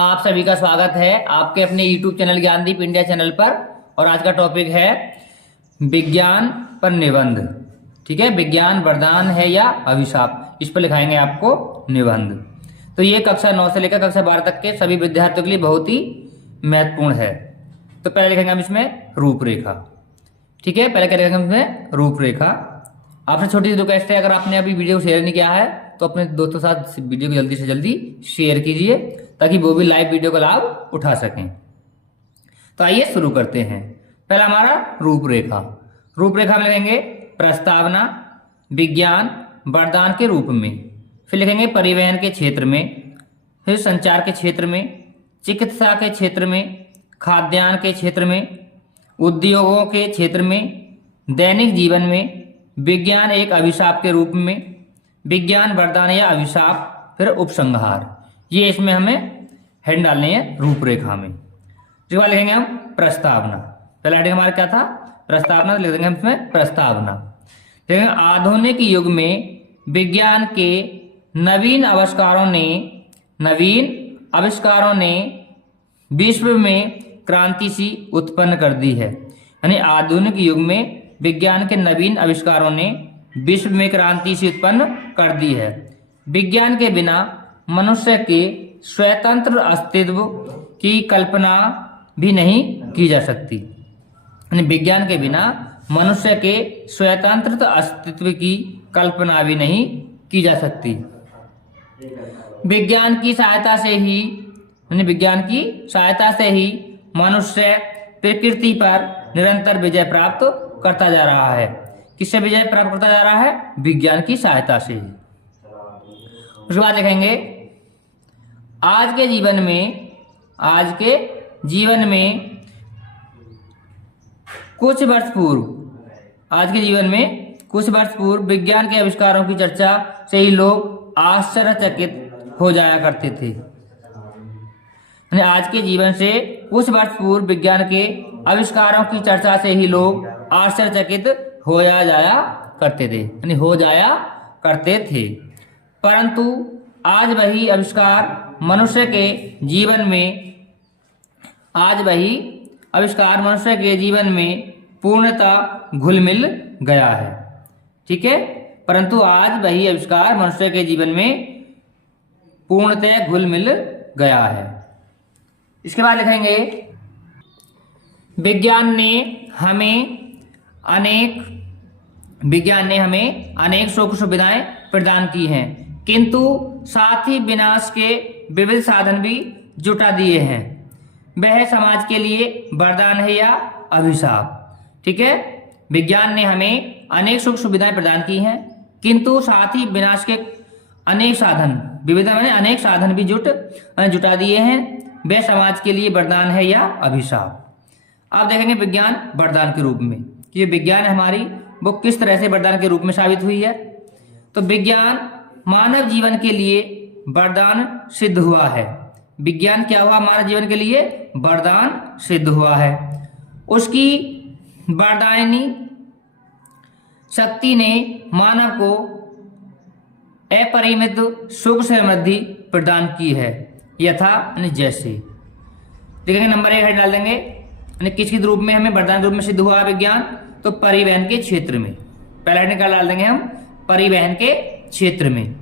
आप सभी का स्वागत है आपके अपने YouTube channel Gyandeep India channel पर। और आज का टॉपिक है विज्ञान पर निबंध। ठीक है, विज्ञान वरदान है या अभिशाप, इस पर लिखाएंगे आपको निबंध। तो ये कक्षा 9 से लेकर कक्षा 12 तक के सभी विद्यार्थियों के लिए बहुत ही महत्वपूर्ण है। तो पहले लिखेंगे हम इसमें रूपरेखा। ठीक है, पहले क्या लिखेंगे हम इसमें रूपरेखा। आपसे छोटी सी रिक्वेस्ट है, अगर आपने अभी वीडियो शेयर नहीं किया है तो अपने दोस्तों के साथ वीडियो को जल्दी से जल्दी शेयर कीजिए ताकि वो भी लाइव वीडियो का लाभ उठा सकें। तो आइए शुरू करते हैं। पहला हमारा रूपरेखा। रूपरेखा में लिखेंगे प्रस्तावना विज्ञान वरदान के रूप में, फिर लिखेंगे परिवहन के क्षेत्र में, फिर संचार के क्षेत्र में, चिकित्सा के क्षेत्र में, खाद्यान्न के क्षेत्र में, उद्योगों के क्षेत्र में, दैनिक जीवन में, विज्ञान एक अभिशाप के रूप में, विज्ञान वरदान या अभिशाप, फिर उपसंहार। ये इसमें हमें हेड डालने हैं रूपरेखा में। इसके बाद लिखेंगे हम प्रस्तावना। पहला हेडिंग हमारा क्या था? प्रस्तावना। लिख देंगे हम इसमें प्रस्तावना। देखेंगे आधुनिक युग में विज्ञान के नवीन आविष्कारों ने विश्व में क्रांति सी उत्पन्न कर दी है। यानी आधुनिक युग में विज्ञान के नवीन आविष्कारों ने विश्व में क्रांति सी उत्पन्न कर दी है। विज्ञान के बिना मनुष्य के स्वतंत्र अस्तित्व की कल्पना भी नहीं की जा सकती। यानी विज्ञान के बिना मनुष्य के स्वतंत्र अस्तित्व की कल्पना भी नहीं की जा सकती। विज्ञान की सहायता से ही मनुष्य प्रकृति पर निरंतर विजय प्राप्त करता जा रहा है। किससे विजय प्राप्त करता जा रहा है? विज्ञान की सहायता से ही। उसके बाद लिखेंगे आज के जीवन में कुछ वर्ष पूर्व विज्ञान के आविष्कारों की चर्चा से ही लोग आश्चर्यचकित हो जाया करते थे। यानी आज के जीवन से कुछ वर्ष पूर्व विज्ञान के आविष्कारों की चर्चा से ही लोग आश्चर्यचकित हो जाया करते थे। परंतु आज वही आविष्कार मनुष्य के जीवन में पूर्णतः घुल मिल गया है। ठीक है, परंतु आज वही आविष्कार मनुष्य के जीवन में पूर्णतः घुल मिल गया है। इसके बाद लिखेंगे विज्ञान ने हमें अनेक सुख सुविधाएं प्रदान की हैं, किंतु साथ ही विनाश के विविध साधन भी जुटा दिए हैं। वह समाज के लिए वरदान है या अभिशाप। ठीक है, विज्ञान ने हमें अनेक सुख सुविधाएं प्रदान की हैं, किंतु साथ ही विनाश के अनेक साधन भी जुटा दिए हैं। वह समाज के लिए वरदान है या अभिशाप। आप देखेंगे विज्ञान वरदान के रूप में कि ये विज्ञान हमारी वो किस तरह से वरदान के रूप में साबित हुई है। तो विज्ञान मानव जीवन के लिए वरदान सिद्ध हुआ है। विज्ञान क्या हुआ? हमारे जीवन के लिए वरदान सिद्ध हुआ है। उसकी वरदायनी शक्ति ने मानव को अपरिमित सुख समृद्धि प्रदान की है, यथा जैसे। देखेंगे नंबर 1 डाल देंगे, यानी किसके रूप में हमें वरदान के रूप में सिद्ध हुआ विज्ञान? तो परिवहन के क्षेत्र में। पहला निकाल डाल देंगे हम परिवहन के क्षेत्र में।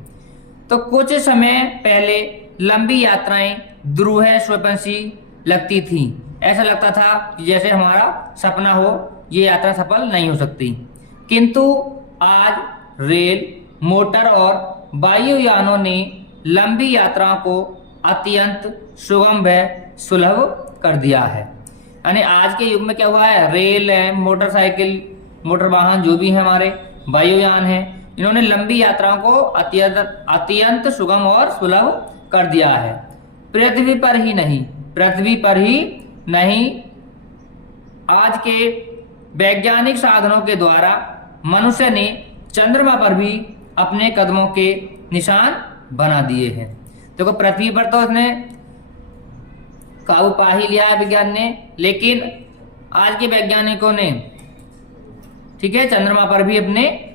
तो कुछ समय पहले लंबी यात्राएं दुरूह स्वप्नसी लगती थी। ऐसा लगता था कि जैसे हमारा सपना हो, ये यात्रा सफल नहीं हो सकती। किंतु आज रेल, मोटर और वायुयानों ने लंबी यात्राओं को अत्यंत सुगम व सुलभ कर दिया है। यानी आज के युग में क्या हुआ है? रेल है, मोटरसाइकिल, मोटर वाहन जो भी है, हमारे वायुयान है, इन्होंने लंबी यात्राओं को अत्यंत सुगम और सुलभ कर दिया है। पृथ्वी पर ही नहीं, आज के वैज्ञानिक साधनों के द्वारा मनुष्य ने चंद्रमा पर भी अपने कदमों के निशान बना दिए हैं। देखो पृथ्वी पर तो उसने काबू पा ही लिया है विज्ञान ने, लेकिन आज के वैज्ञानिकों ने, ठीक है, चंद्रमा पर भी अपने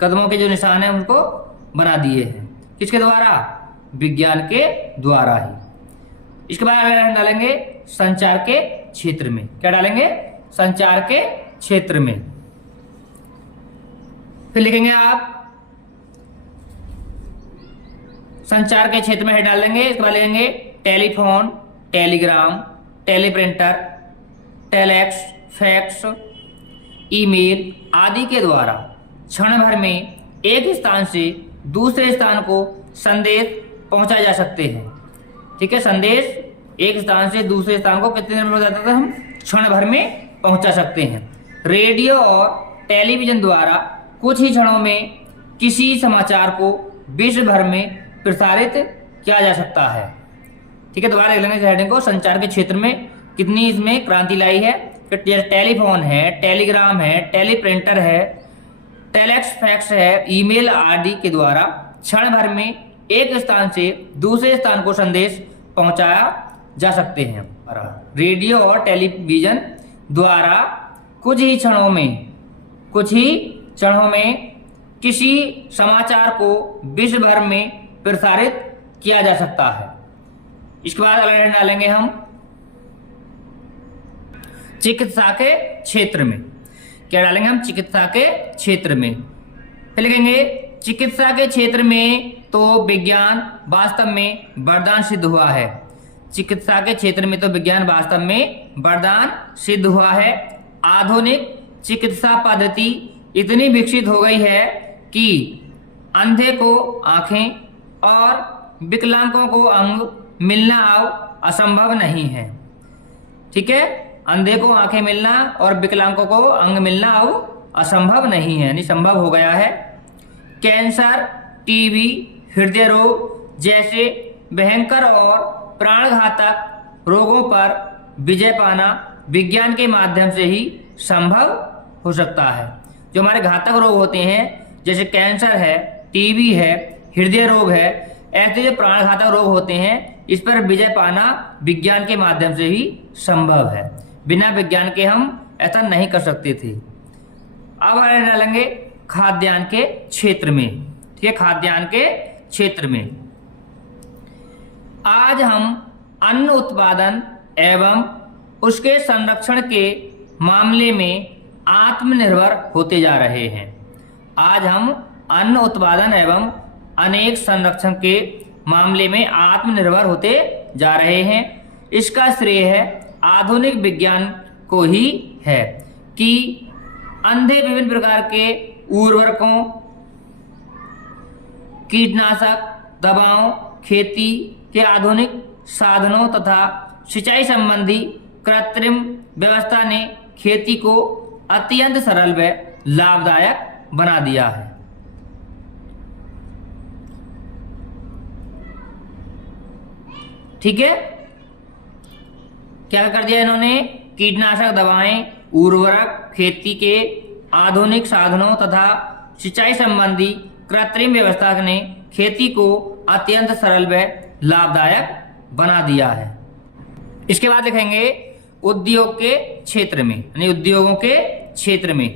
कदमों के जो निशान है उनको बना दिए हैं। किसके द्वारा? विज्ञान के द्वारा ही। इसके बाद अगर डालेंगे संचार के क्षेत्र में, क्या डालेंगे? संचार के क्षेत्र में। फिर लिखेंगे आप संचार के क्षेत्र में है डाल देंगे। इसके बाद लिखेंगे telephone, Telegram, teleprinter, telex, fax, email आदि के द्वारा क्षण भर में एक स्थान से दूसरे स्थान को संदेश पहुंचाए जा सकते हैं। ठीक है, संदेश एक स्थान से दूसरे स्थान को कितने देर में पहुंचाते हैं? हम क्षण भर में पहुंचा सकते हैं। रेडियो और टेलीविजन द्वारा कुछ ही क्षणों में किसी समाचार को विश्व भर में प्रसारित किया जा सकता है। ठीक है, दोबारा देख लेंगे हेडिंग को। संचार के क्षेत्र में कितनी इसमें क्रांति लाई है? टेलीफोन है, टेलीग्राम है, टेलीप्रिंटर है, टेलेक्स, फैक्स है, ईमेल आदि के द्वारा क्षण भर में एक स्थान से दूसरे स्थान को संदेश पहुंचाया जा सकते हैं। रेडियो और टेलीविजन द्वारा कुछ ही क्षणों में किसी समाचार को विश्व भर में प्रसारित किया जा सकता है। इसके बाद अगला डालेंगे हम चिकित्सा के क्षेत्र में। क्या डालेंगे हम? चिकित्सा के क्षेत्र में। फिर लिखेंगे चिकित्सा के क्षेत्र में तो विज्ञान वास्तव में वरदान सिद्ध हुआ है। चिकित्सा के क्षेत्र में तो विज्ञान वास्तव में वरदान सिद्ध हुआ है। आधुनिक चिकित्सा पद्धति इतनी विकसित हो गई है कि अंधे को आंखें और विकलांगों को अंग मिलना अब असंभव नहीं है। ठीक है, अंधे को आंखें मिलना और विकलांगों को अंग मिलना अब असंभव नहीं है, यानी संभव हो गया है। कैंसर, टीबी, हृदय रोग जैसे भयंकर और प्राणघातक रोगों पर विजय पाना विज्ञान के माध्यम से ही संभव हो सकता है। जो हमारे घातक रोग होते हैं जैसे कैंसर है, टीबी है, हृदय रोग है, ऐसे जो प्राणघातक रोग होते हैं इस पर विजय पाना विज्ञान के माध्यम से ही संभव है। बिना विज्ञान के हम ऐसा नहीं कर सकते थे। अब आगे डालेंगे खाद्यान्न के क्षेत्र में। ठीक है, खाद्यान्न के क्षेत्र में आज हम अन्न उत्पादन एवं उसके संरक्षण के मामले में आत्मनिर्भर होते जा रहे हैं। आज हम अन्न उत्पादन एवं अनेक संरक्षण के मामले में आत्मनिर्भर होते जा रहे हैं। इसका श्रेय है आधुनिक विज्ञान को ही है कि अंधे विभिन्न प्रकार के उर्वरकों, कीटनाशक दवाओं, खेती के आधुनिक साधनों तथा सिंचाई संबंधी कृत्रिम व्यवस्था ने खेती को अत्यंत सरल व लाभदायक बना दिया है। ठीक है, क्या कर दिया इन्होंने? कीटनाशक दवाएं, उर्वरक, खेती के आधुनिक साधनों तथा सिंचाई संबंधी कृत्रिम व्यवस्था ने खेती को अत्यंत सरल व लाभदायक बना दिया है। इसके बाद लिखेंगे उद्योग के क्षेत्र में, यानी उद्योगों के क्षेत्र में।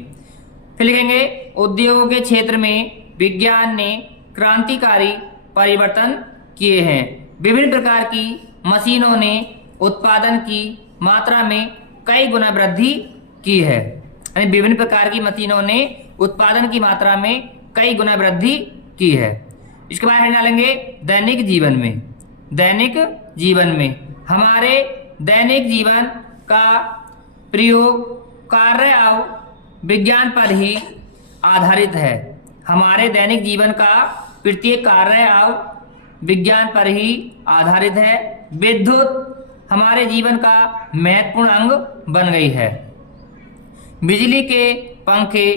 फिर लिखेंगे उद्योगों के क्षेत्र में विज्ञान ने क्रांतिकारी परिवर्तन किए हैं। विभिन्न प्रकार की मशीनों ने उत्पादन की मात्रा में कई गुना वृद्धि की है। यानी विभिन्न प्रकार की मशीनों ने उत्पादन की मात्रा में कई गुना वृद्धि की है। इसके बाद हम डालेंगे दैनिक जीवन में। दैनिक जीवन में हमारे दैनिक जीवन का प्रयोग कार्य और विज्ञान पर ही आधारित है। हमारे दैनिक जीवन का प्रत्येक कार्य और विज्ञान पर ही आधारित है। विद्युत हमारे जीवन का महत्वपूर्ण अंग बन गई है। बिजली के पंखे,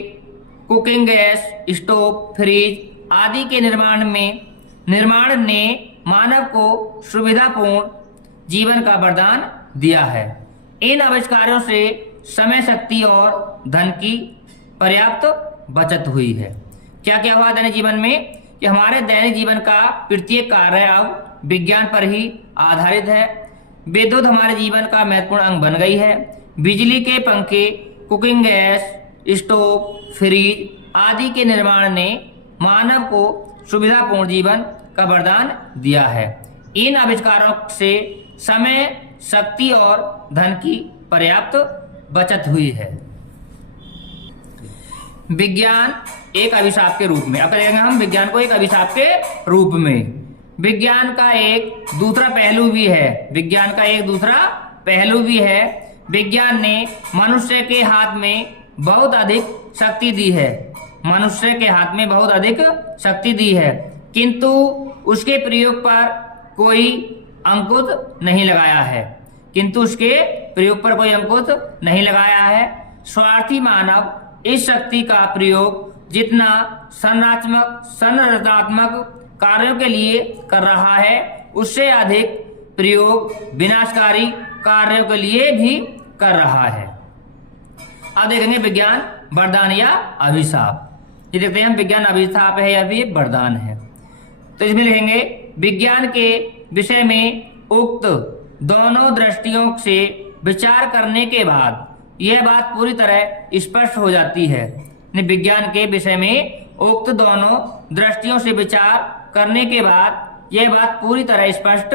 कुकिंग गैस, स्टोव, फ्रिज आदि के निर्माण ने मानव को सुविधापूर्ण जीवन का वरदान दिया है। इन आविष्कारों से समय, शक्ति और धन की पर्याप्त बचत हुई है। क्या क्या हुआ दैनिक जीवन में? कि हमारे दैनिक जीवन का प्रत्येक कार्य अब विज्ञान पर ही आधारित है। विद्युत हमारे जीवन का महत्वपूर्ण अंग बन गई है। बिजली के पंखे, कुकिंग गैस, स्टोव, फ्रिज आदि के निर्माण ने मानव को सुविधापूर्ण जीवन का वरदान दिया है। इन आविष्कारों से समय, शक्ति और धन की पर्याप्त बचत हुई है। विज्ञान एक अभिशाप के रूप में, अब करेंगे हम विज्ञान को एक अभिशाप के रूप में। विज्ञान का एक दूसरा पहलू भी है, विज्ञान का एक दूसरा पहलू भी है। विज्ञान ने मनुष्य के हाथ में बहुत अधिक शक्ति दी है, मनुष्य के हाथ में बहुत अधिक शक्ति दी है, किंतु उसके प्रयोग पर कोई अंकुश नहीं लगाया है, किंतु उसके प्रयोग पर कोई अंकुश नहीं लगाया है। स्वार्थी मानव इस शक्ति का प्रयोग जितना संरचनात्मक कार्यों के लिए कर रहा है, उससे अधिक प्रयोग विनाशकारी कार्यों के लिए भी कर रहा है। अब देखेंगे विज्ञान वरदान या अभिशाप। ये देखते हैं हम, विज्ञान अभिशाप है या फिर वरदान है। तो इसमें लिखेंगे विज्ञान के विषय में उक्त दोनों दृष्टियों से विचार करने के बाद यह बात पूरी तरह स्पष्ट हो जाती है। विज्ञान के विषय में उक्त दोनों दृष्टियों से विचार करने के बाद यह बात पूरी तरह स्पष्ट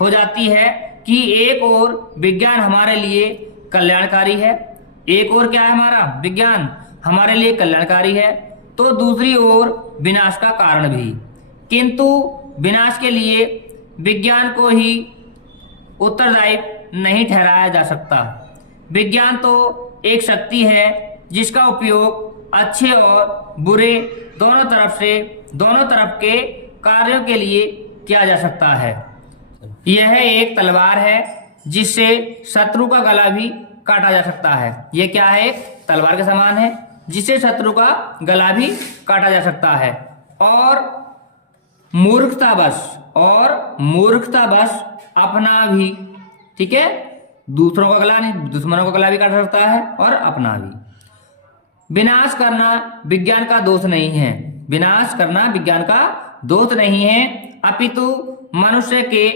हो जाती है कि एक ओर विज्ञान हमारे लिए कल्याणकारी है, एक ओर क्या है हमारा विज्ञान हमारे लिए कल्याणकारी है, तो दूसरी ओर विनाश का कारण भी। किंतु विनाश के लिए विज्ञान को ही उत्तरदायी नहीं ठहराया जा सकता। विज्ञान तो एक शक्ति है जिसका उपयोग अच्छे और बुरे दोनों तरफ के कार्यों के लिए किया जा सकता है। यह एक तलवार है जिससे शत्रु का गला भी काटा जा सकता है। यह क्या है? एक तलवार के समान है जिससे शत्रु का गला भी काटा जा सकता है। और मूर्खतावश अपना भी, ठीक है, दूसरों का गला नहीं, दुश्मनों का गला भी काट सकता है और अपना भी। विनाश करना विज्ञान का दोष नहीं है, विनाश करना विज्ञान का दोष नहीं है, अपितु मनुष्य के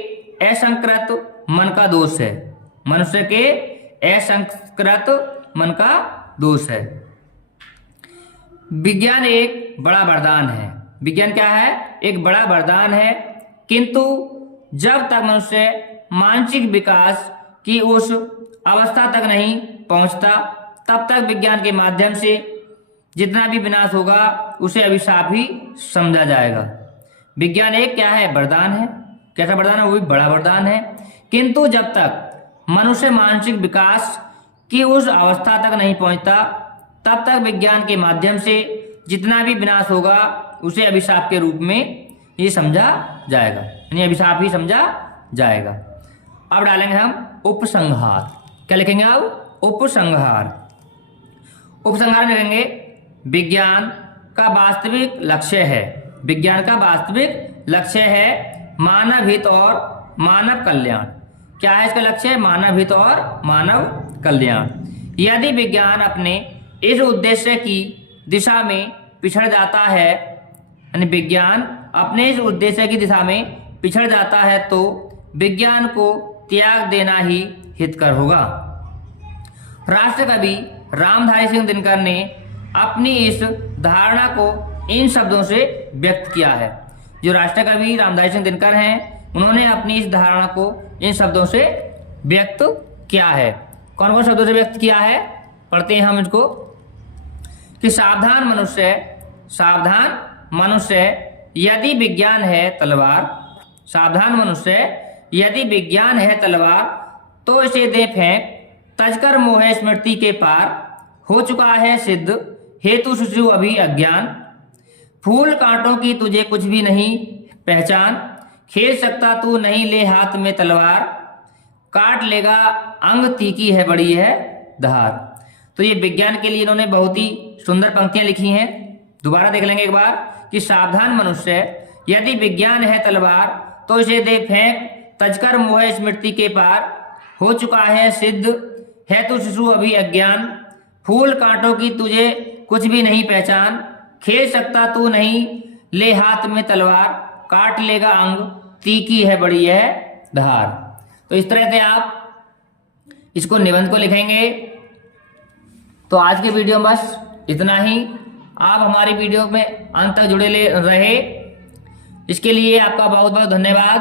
असंस्कृत मन का दोष है, मनुष्य के असंस्कृत मन का दोष है। विज्ञान एक बड़ा वरदान है, विज्ञान क्या है? एक बड़ा वरदान है, किंतु जब तक मनुष्य मानसिक विकास की उस अवस्था तक नहीं पहुंचता, तब तक विज्ञान के माध्यम से जितना भी विनाश होगा उसे अभिशाप ही समझा जाएगा। विज्ञान एक क्या है? वरदान है। कैसा वरदान है? वो भी बड़ा वरदान है, किंतु जब तक मनुष्य मानसिक विकास की उस अवस्था तक नहीं पहुंचता, तब तक विज्ञान के माध्यम से जितना भी विनाश होगा उसे अभिशाप के रूप में ये समझा जाएगा, यानी अभिशाप ही समझा जाएगा। अब डालेंगे हम उपसंहार। क्या लिखेंगे अब? उपसंहार। उपसंहार लिखेंगे विज्ञान का वास्तविक लक्ष्य है, विज्ञान का वास्तविक लक्ष्य है मानव हित और मानव कल्याण। क्या है इसका लक्ष्य? मानव हित और मानव कल्याण। यदि विज्ञान अपने इस उद्देश्य की दिशा में पिछड़ जाता है, यानी विज्ञान अपने इस उद्देश्य की दिशा में पिछड़ जाता है, तो विज्ञान को त्याग देना ही हितकर होगा। राष्ट्रकवि रामधारी सिंह दिनकर ने अपनी इस धारणा को इन शब्दों से व्यक्त किया है। जो राष्ट्रकवि रामधारी सिंह दिनकर हैं, उन्होंने अपनी इस धारणा को इन शब्दों से व्यक्त किया है। कौन कौन शब्दों से व्यक्त किया है? पढ़ते हैं हम इसको कि सावधान मनुष्य यदि विज्ञान है तलवार, सावधान मनुष्य यदि विज्ञान है तलवार, तो इसे दे फेंक, तजकर मोह स्मृति के पार, हो चुका है सिद्ध हेतु शिशु अभी अज्ञान, फूल कांटों की तुझे कुछ भी नहीं पहचान, खेल सकता तू नहीं ले हाथ में तलवार, काट लेगा अंग तीखी है बड़ी है धार। तो ये विज्ञान के लिए इन्होंने बहुत ही सुंदर पंक्तियां लिखी हैं। दोबारा देख लेंगे एक बार कि सावधान मनुष्य यदि विज्ञान है तलवार, तो इसे दे फेंक, तजकर मोह स्मृति के पार, हो चुका है सिद्ध है तू शिशु अभी अज्ञान, फूल कांटों की तुझे कुछ भी नहीं पहचान, खेल सकता तू नहीं ले हाथ में तलवार, काट लेगा अंग तीखी है बड़ी है धार। तो इस तरह से आप इसको निबंध को लिखेंगे। तो आज के वीडियो में बस इतना ही। आप हमारी वीडियो में अंत तक जुड़े रहे। इसके लिए आपका बहुत बहुत धन्यवाद।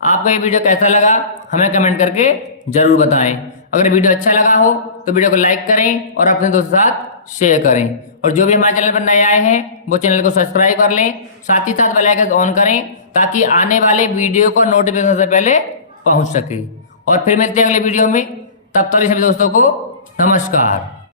आपको ये वीडियो कैसा लगा हमें कमेंट करके जरूर बताएं। अगर वीडियो अच्छा लगा हो तो वीडियो को लाइक करें और अपने दोस्तों के साथ शेयर करें। और जो भी हमारे चैनल पर नए आए हैं वो चैनल को सब्सक्राइब कर लें, साथ ही साथ बेल आइकन ऑन करें ताकि आने वाले वीडियो को नोटिफिकेशन से पहले पहुंच सके। और फिर मिलते हैं अगले वीडियो में, तब तक सभी दोस्तों को नमस्कार।